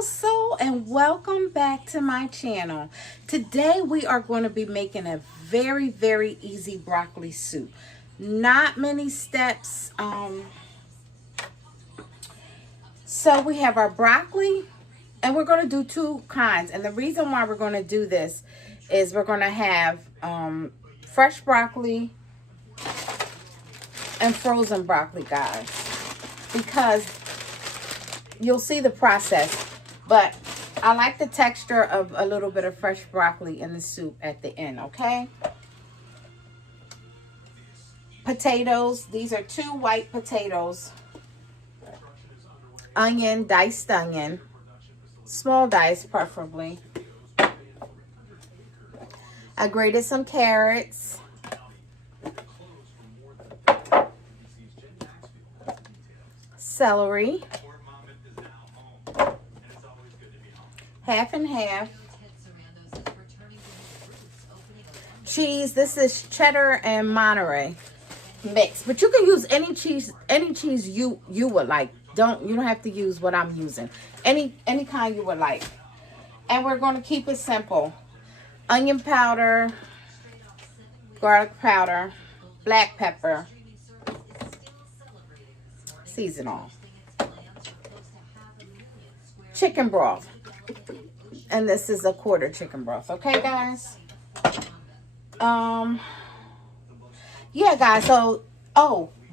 global soul, and welcome back to my channel. Today we are going to be making a very easy broccoli soup. Not many steps. So we have our broccoli, and we're going to do two kinds. And the reason why we're going to do this is we're going to have fresh broccoli and frozen broccoli, guys, because you'll see the process, but I like the texture of a little bit of fresh broccoli in the soup at the end. Okay, potatoes, these are 2 white potatoes, onion, diced onion, small dice preferably. I grated some carrots, celery, half and half, cheese. This is cheddar and Monterey mix, but you can use any cheese you would like. You don't have to use what I'm using. Any kind you would like. And we're going to keep it simple. Onion powder, garlic powder, black pepper, seasonal, chicken broth, and this is a quarter chicken broth. Okay, guys. Yeah, guys. So,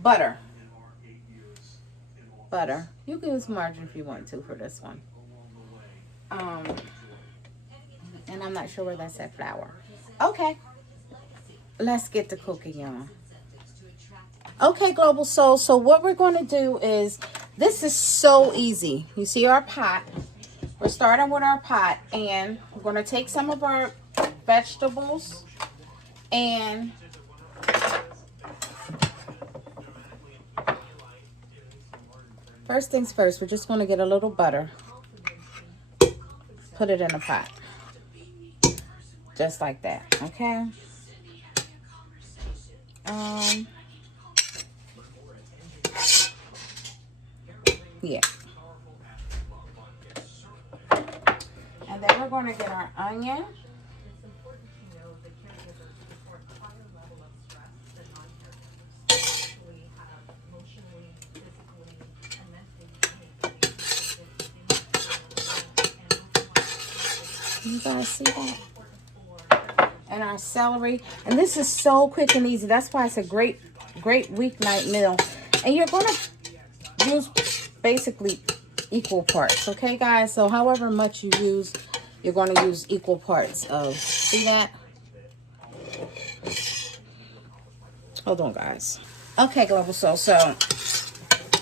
butter. You can use margarine if you want to for this one. And I'm not sure where that's at. Flour. Okay, let's get to cooking, y'all. Okay, global soul. So what we're going to do is, this is so easy. You see our pot. We're starting with our pot, and we're going to take some of our vegetables, and first things first, we're just going to get a little butter, put it in a pot, just like that. Okay. Yeah. And then we're going to get our onion. You guys see that? And our celery. And this is so quick and easy. That's why it's a great weeknight meal. And you're going to use basically equal parts. Okay, guys? So however much you use, you're going to use equal parts of. See that? Hold on, guys. Okay, global soul. So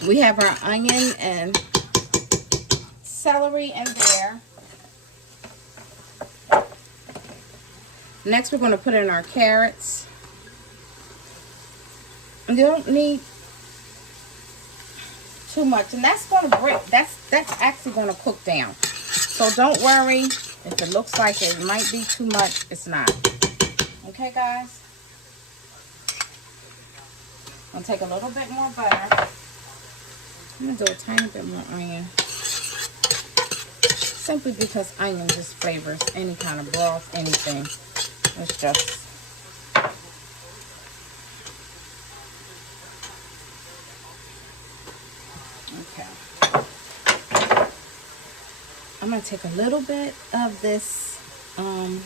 we have our onion and celery in there. Next, we're going to put in our carrots. You don't need too much, and that's going to break. That's actually going to cook down. So don't worry if it looks like it might be too much. It's not. Okay, guys. I'm gonna take a little bit more butter. I'm gonna do a tiny bit more onion, simply because onion just flavors any kind of broth, anything. It's just okay. I'm gonna take a little bit of this. I'm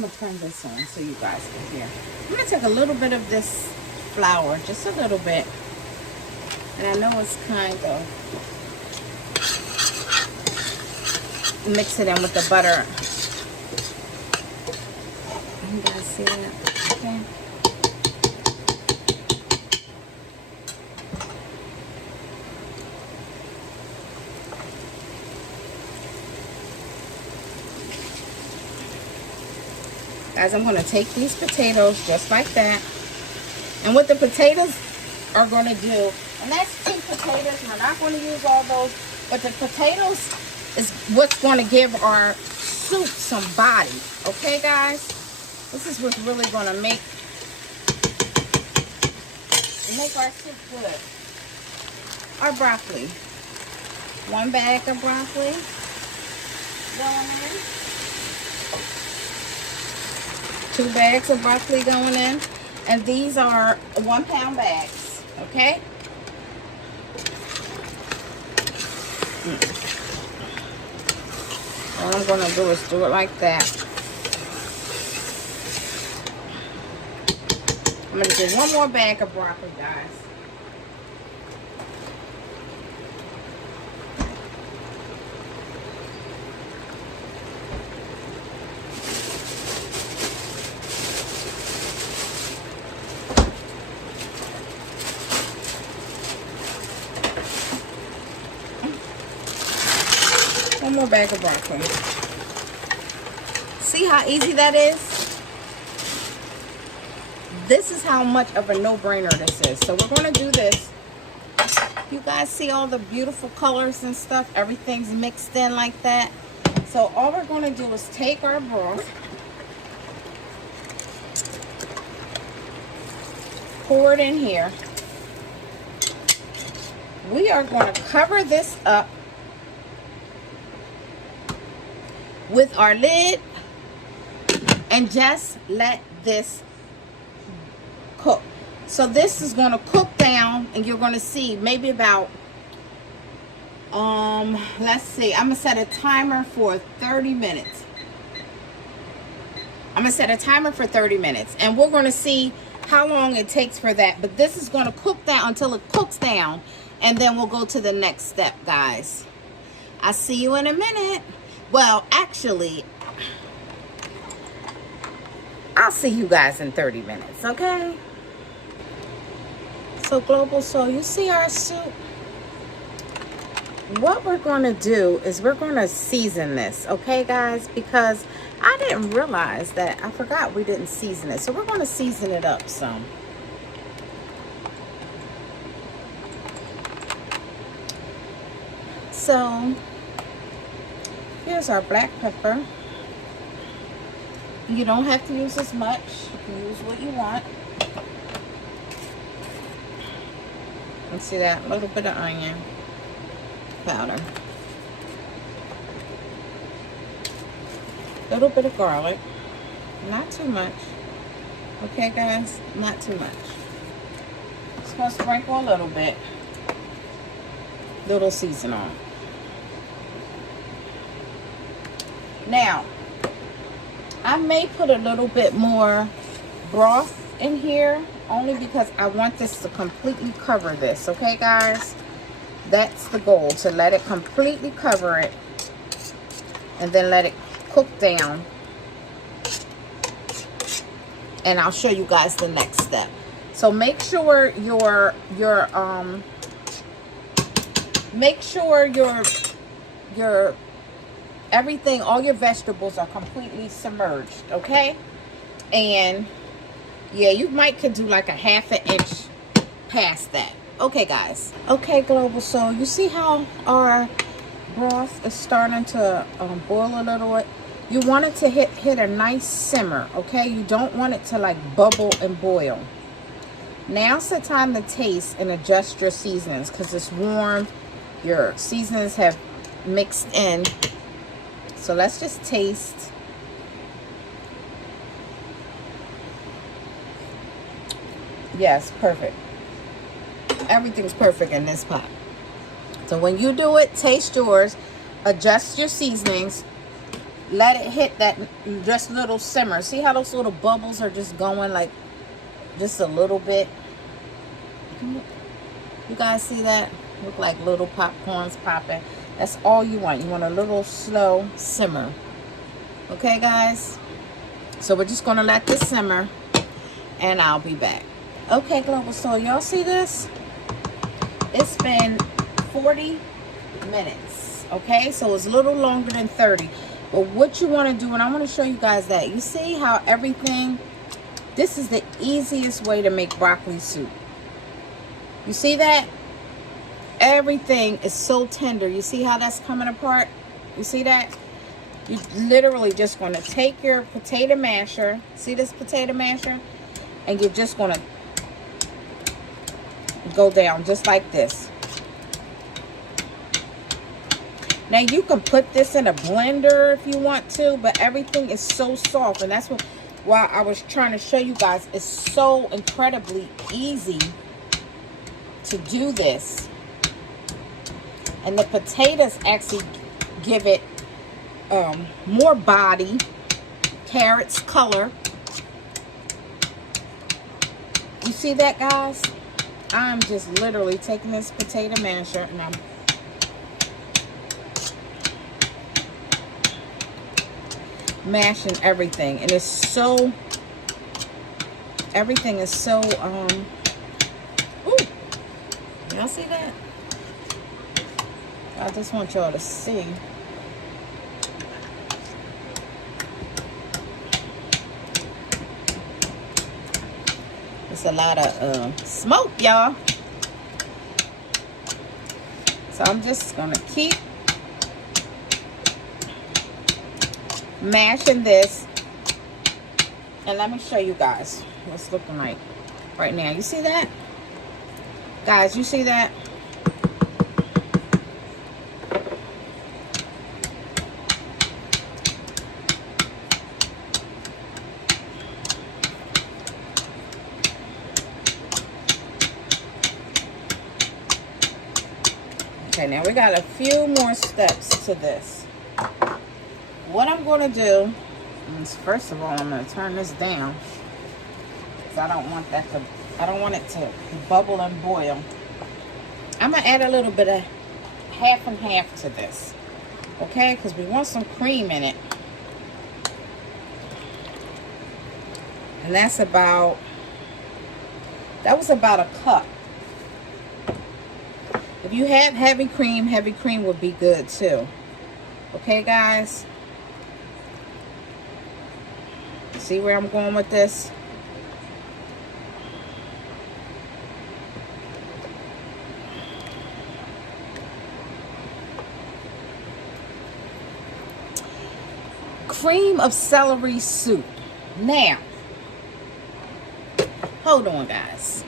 gonna turn this on so you guys can hear. I'm gonna take a little bit of this flour, just a little bit, and I know it's kind of mix it in with the butter. You guys see that? Okay. Guys, I'm going to take these potatoes just like that. And what the potatoes are going to do, and that's 2 potatoes, we're not going to use all those, but the potatoes is what's going to give our soup some body. Okay, guys? This is what's really going to make our soup good. Our broccoli. 1 bag of broccoli going in. 2 bags of broccoli going in. And these are 1 pound bags, okay? All I'm gonna do is do it like that. I'm gonna do 1 more bag of broccoli, guys. One more bag of broccoli. See how easy that is? This is how much of a no-brainer this is. So we're going to do this. You guys see all the beautiful colors and stuff? Everything's mixed in like that. So all we're going to do is take our broth, pour it in here. We are going to cover this up with our lid and just let this cook. So this is going to cook down, and you're going to see maybe about let's see, I'm gonna set a timer for 30 minutes. I'm gonna set a timer for 30 minutes, and we're going to see how long it takes for that. But this is going to cook down until it cooks down, and then we'll go to the next step, guys. I'll see you in a minute. Well, actually, I'll see you guys in 30 minutes, okay? So, Global Soul, you see our soup? What we're going to do is we're going to season this, okay, guys? Because I didn't realize that. I forgot we didn't season it. So, we're going to season it up some. So, here's our black pepper. You don't have to use as much. You can use what you want. Let's see that. A little bit of onion powder. A little bit of garlic. Not too much. Okay, guys? Not too much. Just going to sprinkle a little bit. Little season on. Now, I may put a little bit more broth in here, only because I want this to completely cover this, okay, guys? That's the goal, to let it completely cover it, and then let it cook down. And I'll show you guys the next step. So make sure your everything, all your vegetables are completely submerged, okay? And yeah, you could do like a ½ inch past that. Okay, guys. Okay, Global Soul, you see how our broth is starting to boil a little bit? You want it to hit a nice simmer, okay? You don't want it to like bubble and boil. Now's the time to taste and adjust your seasonings, because it's warm. Your seasonings have mixed in. So let's just taste. Yes, perfect. Everything's perfect in this pot. So when you do it, taste yours, adjust your seasonings, let it hit that just little simmer. See how those little bubbles are just going like just a little bit? You guys see that? Look like little popcorns popping. That's all you want. You want a little slow simmer. Okay, guys? So we're just going to let this simmer, and I'll be back. Okay, Global Soul, y'all see this? It's been 40 minutes. Okay, so it's a little longer than 30. But what you want to do, and I want to show you guys that. You see how everything, this is the easiest way to make broccoli soup. You see that? Everything is so tender. You see how that's coming apart? You see that? You literally just going to take your potato masher. See this potato masher? And you're just going to go down just like this. Now you can put this in a blender if you want to, but everything is so soft, and that's why I was trying to show you guys. It's so incredibly easy to do this. And the potatoes actually give it more body, carrots, color. You see that, guys? I'm just literally taking this potato masher and I'm mashing everything, and it's so, everything is so ooh, y'all see that? I just want y'all to see. It's a lot of smoke, y'all. So I'm just gonna keep mashing this, and let me show you guys what's looking like right now. You see that, guys? You see that? Okay, now we got a few more steps to this. What I'm going to do is, first of all, I'm going to turn this down because I don't want that to, I don't want it to bubble and boil. I'm going to add a little bit of half and half to this, okay? Because we want some cream in it. And that's about, that was about a cup. If you have heavy cream would be good too. Okay, guys? See where I'm going with this? Cream of celery soup. Now, hold on, guys.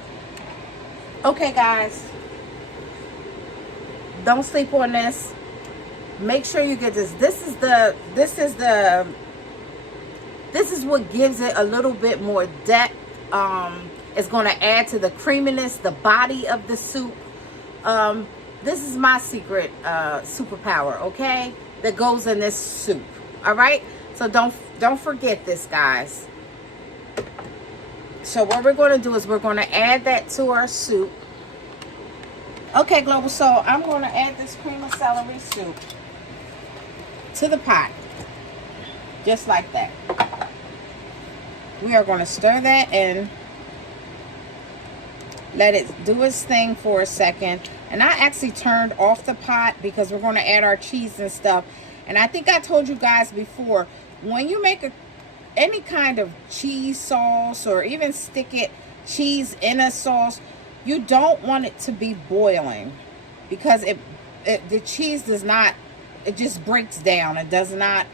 Okay, guys. Don't sleep on this. Make sure you get this. This is what gives it a little bit more depth. It's going to add to the creaminess, the body of the soup. This is my secret superpower, okay? That goes in this soup. All right? So don't forget this, guys. So what we're going to do is we're going to add that to our soup. Okay, Global Soul, I'm going to add this cream of celery soup to the pot. Just like that. We are going to stir that and let it do its thing for a second. And I actually turned off the pot because we're going to add our cheese and stuff. And I think I told you guys before, when you make any kind of cheese sauce or even stick it cheese in a sauce, you don't want it to be boiling because the cheese does not, it just breaks down. It does not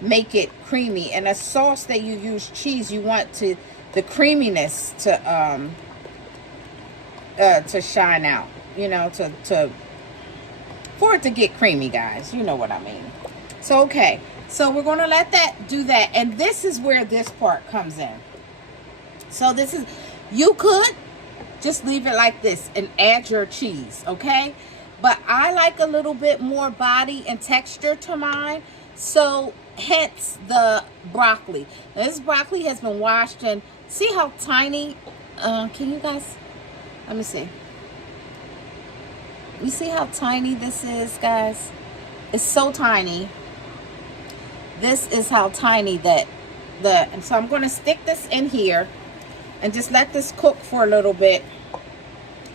make it creamy. And a sauce that you use cheese, you want the creaminess to shine out, you know, for it to get creamy, guys. You know what I mean. So okay, so we're going to let that do that, and this is where this part comes in. So this is, you could just leave it like this and add your cheese, okay? But I like a little bit more body and texture to mine, so hence the broccoli. Now, this broccoli has been washed, and see how tiny, can you guys, let me see. You see how tiny this is, guys? It's so tiny. This is how tiny that and so I'm going to stick this in here and just let this cook for a little bit.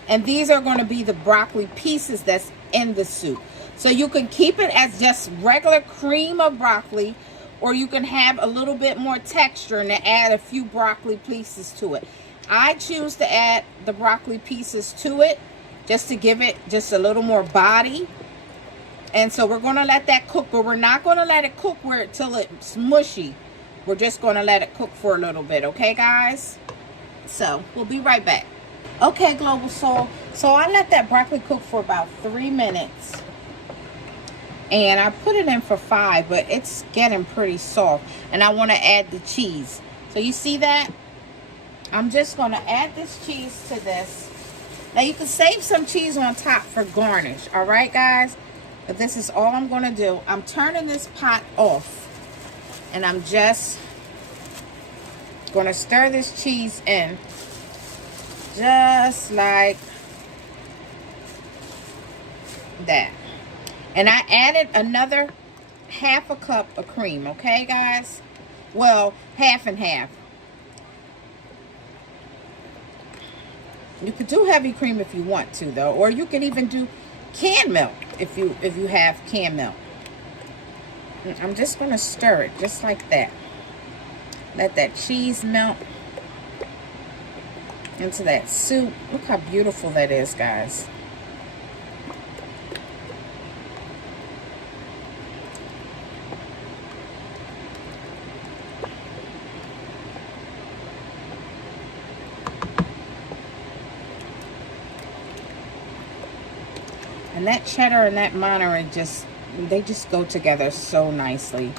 And these are going to be the broccoli pieces that's in the soup. So you can keep it as just regular cream of broccoli, or you can have a little bit more texture and add a few broccoli pieces to it. I choose to add the broccoli pieces to it just to give it just a little more body. And so we're going to let that cook, but we're not going to let it cook till it's mushy. We're just going to let it cook for a little bit, okay, guys? So we'll be right back. Okay, Global Soul. So I let that broccoli cook for about 3 minutes. And I put it in for 5, but it's getting pretty soft. And I want to add the cheese. So you see that? I'm just going to add this cheese to this. Now you can save some cheese on top for garnish. All right, guys? But this is all I'm going to do. I'm turning this pot off. And I'm just going to stir this cheese in. Just like that. And I added another half a cup of cream, okay, guys? Well, half and half. You could do heavy cream if you want to, though, or you can even do canned milk if you have canned milk. I'm just going to stir it just like that. Let that cheese melt into that soup. Look how beautiful that is, guys. And that cheddar and that Monterey they just go together so nicely.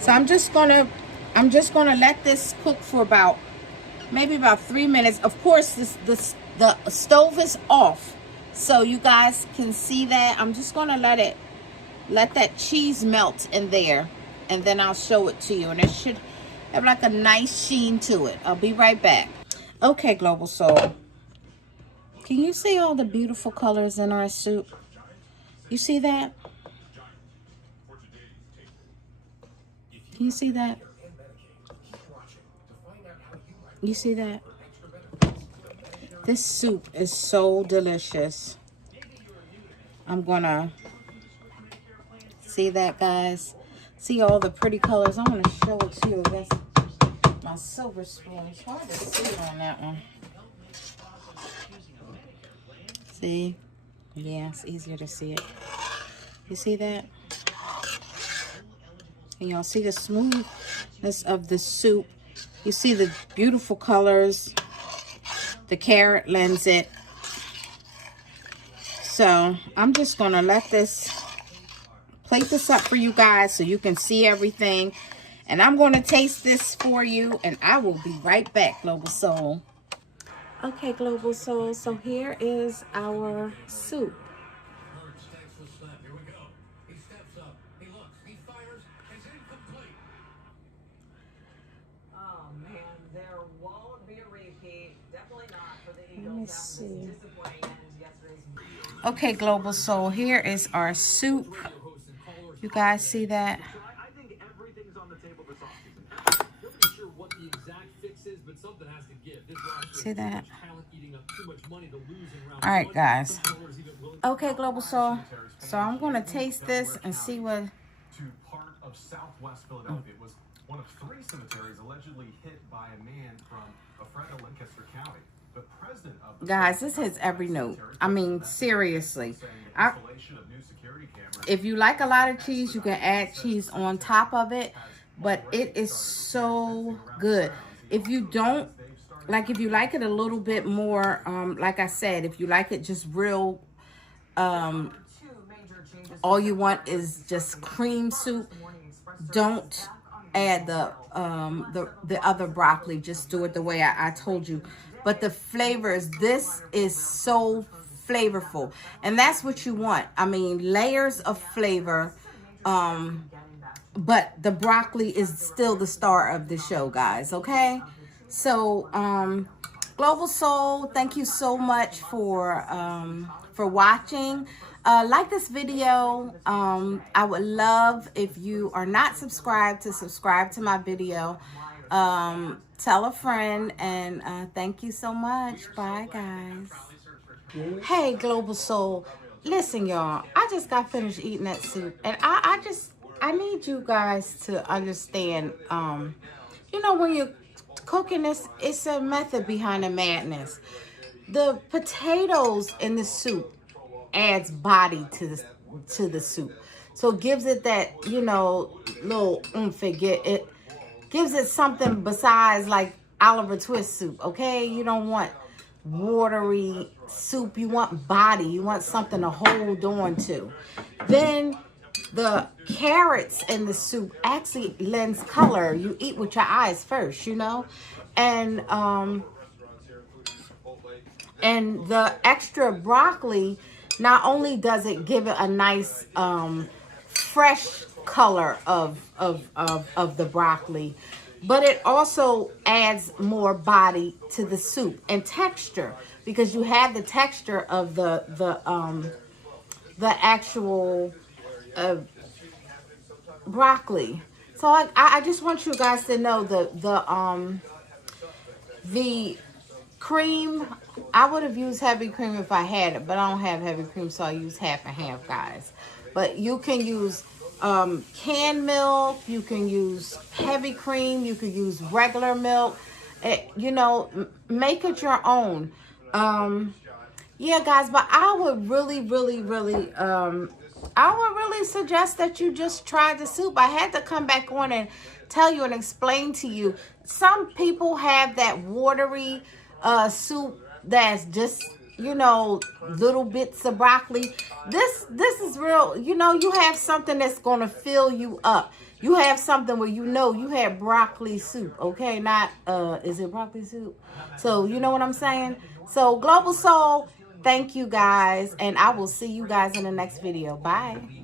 So I'm just gonna let this cook for maybe about 3 minutes. Of course, the stove is off, so you guys can see that. I'm just gonna let that cheese melt in there, and then I'll show it to you. And it should have like a nice sheen to it. I'll be right back. Okay, Global Soul. Can you see all the beautiful colors in our soup? You see that? Can you see that? You see that? This soup is so delicious. I'm gonna see that, guys. See all the pretty colors. I want to show it to you against my silver spoon. It's hard to see on that one. See? Yeah, it's easier to see it. You see that? And y'all see the smoothness of the soup. You see the beautiful colors. The carrot lends it. So I'm just going to plate this up for you guys so you can see everything. And I'm going to taste this for you. And I will be right back, Global Soul. Okay, Global Soul. So here is our soup. Let me see. Okay, Global Soul, here is our soup. You guys see that? See that? All right, guys. Okay, Global Soul. So I'm going to taste this and see what... Part of Southwest Philadelphia was one of 3 cemeteries allegedly hit by a man from a friend of Lancaster County. The president of the guys, this hits every note. I mean, seriously. If you like a lot of cheese, you can add cheese on top of it. But it is so good. If you don't, if you like it a little bit more, like I said, if you like it just real, all you want is just cream soup, don't add the other broccoli. Just do it the way I told you. But the flavors, this is so flavorful. And that's what you want. I mean, layers of flavor. But the broccoli is still the star of the show, guys. Okay? So, Global Soul, thank you so much for watching. Like this video. I would love if you are not subscribed to subscribe to my video. Tell a friend, and thank you so much. Bye, guys. Hey, Global Soul. Listen, y'all. I just got finished eating that soup, and I need you guys to understand. You know, when you're cooking this, it's a method behind the madness. The potatoes in the soup adds body to the soup, so it gives it that, you know, little oomph. It gives it something besides like Oliver Twist soup. Okay, you don't want watery soup. You want body. You want something to hold on to. Then the carrots in the soup actually lends color. You eat with your eyes first, you know. And the extra broccoli, not only does it give it a nice fresh color of the broccoli, but it also adds more body to the soup and texture, because you have the texture of the actual broccoli. So I just want you guys to know the cream, I would have used heavy cream if I had it, but I don't have heavy cream, so I use half and half, guys. But you can use canned milk, you can use heavy cream, you can use regular milk. You know, make it your own. Yeah, guys, but I would really suggest that you just try the soup. I had to come back on and tell you and explain to you. Some people have that watery soup that's just, you know, little bits of broccoli. This is real. You know, you have something that's going to fill you up. You have something where you know you have broccoli soup, okay? Not, is it broccoli soup? So, you know what I'm saying? So, Global Soul, thank you guys, and I will see you guys in the next video. Bye.